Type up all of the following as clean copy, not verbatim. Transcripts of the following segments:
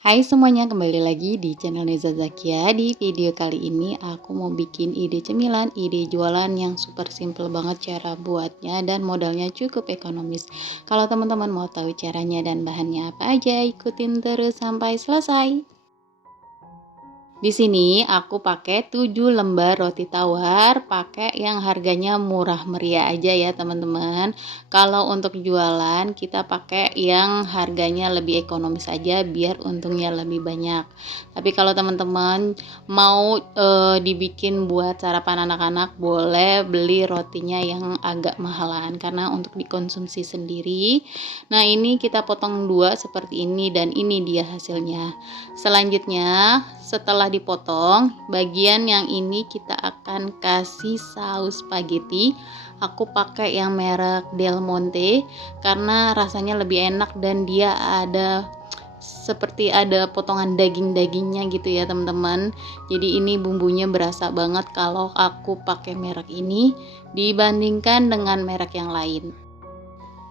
Hai semuanya, kembali lagi di channel Neza Zakia. Di video kali ini aku mau bikin ide cemilan, ide jualan yang super simple banget cara buatnya dan modalnya cukup ekonomis. Kalau teman-teman mau tahu caranya dan bahannya apa aja, ikutin terus sampai selesai. Di sini aku pakai 7 lembar roti tawar, pakai yang harganya murah meriah aja ya teman-teman. Kalau untuk jualan kita pakai yang harganya lebih ekonomis aja biar untungnya lebih banyak. Tapi kalau teman-teman mau dibikin buat sarapan anak-anak, boleh beli rotinya yang agak mahalan karena untuk dikonsumsi sendiri. Nah, ini kita potong dua seperti ini dan ini dia hasilnya. Selanjutnya, setelah dipotong, bagian yang ini kita akan kasih saus spaghetti. Aku pakai yang merek Del Monte karena rasanya lebih enak dan dia ada seperti ada potongan daging-dagingnya gitu ya teman-teman. Jadi ini bumbunya berasa banget kalau aku pakai merek ini dibandingkan dengan merek yang lain.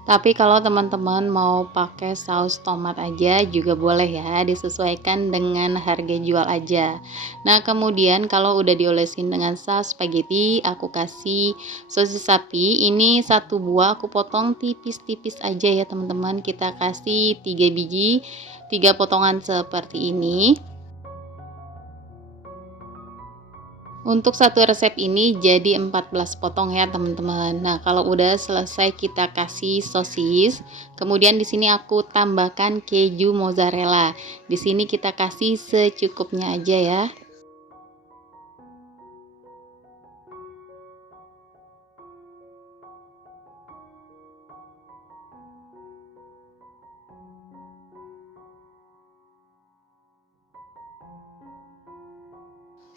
Tapi kalau teman-teman mau pakai saus tomat aja juga boleh ya, disesuaikan dengan harga jual aja. Nah, kemudian kalau udah diolesin dengan saus spaghetti, aku kasih sosis sapi. Ini satu buah aku potong tipis-tipis aja ya teman-teman. Kita kasih 3 biji, 3 potongan seperti ini. Untuk satu resep ini jadi 14 potong ya teman-teman. Nah, kalau udah selesai kita kasih sosis. Kemudian di sini aku tambahkan keju mozzarella. Di sini kita kasih secukupnya aja ya.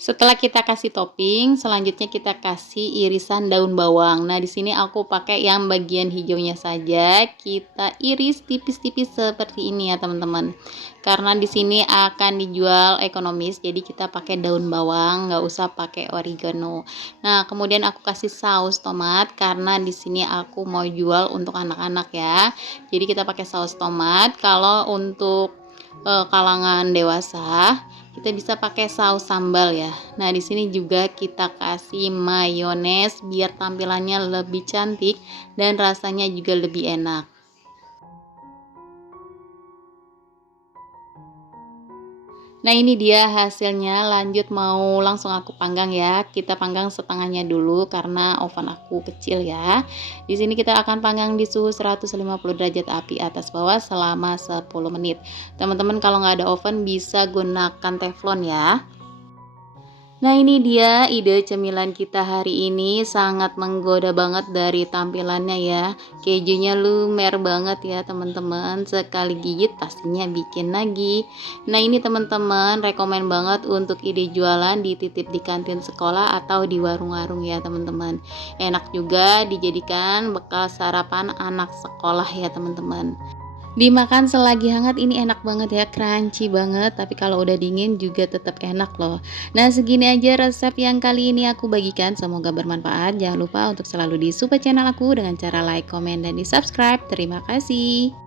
Setelah kita kasih topping, selanjutnya kita kasih irisan daun bawang. Nah, di sini aku pakai yang bagian hijaunya saja. Kita iris tipis-tipis seperti ini ya, teman-teman. Karena di sini akan dijual ekonomis, jadi kita pakai daun bawang, nggak usah pakai oregano. Nah, kemudian aku kasih saus tomat karena di sini aku mau jual untuk anak-anak ya. Jadi kita pakai saus tomat. Kalau untuk kalangan dewasa kita bisa pakai saus sambal ya. Nah, di sini juga kita kasih mayones biar tampilannya lebih cantik dan rasanya juga lebih enak. Nah, ini dia hasilnya. Lanjut mau langsung aku panggang ya. Kita panggang setengahnya dulu karena oven aku kecil ya. Di sini kita akan panggang di suhu 150 derajat api atas bawah selama 10 menit. Teman-teman kalau nggak ada oven bisa gunakan teflon ya. Nah, ini dia ide cemilan kita hari ini, sangat menggoda banget dari tampilannya ya. Kejunya lumer banget ya teman-teman, sekali gigit pastinya bikin lagi. Nah, ini teman-teman rekomen banget untuk ide jualan dititip di kantin sekolah atau di warung-warung ya teman-teman. Enak juga dijadikan bekal sarapan anak sekolah ya teman-teman. Dimakan selagi hangat ini enak banget ya, crunchy banget, tapi kalau udah dingin juga tetap enak loh. Nah, segini aja resep yang kali ini aku bagikan, semoga bermanfaat. Jangan lupa untuk selalu di support channel aku dengan cara like, komen, dan di subscribe. Terima kasih.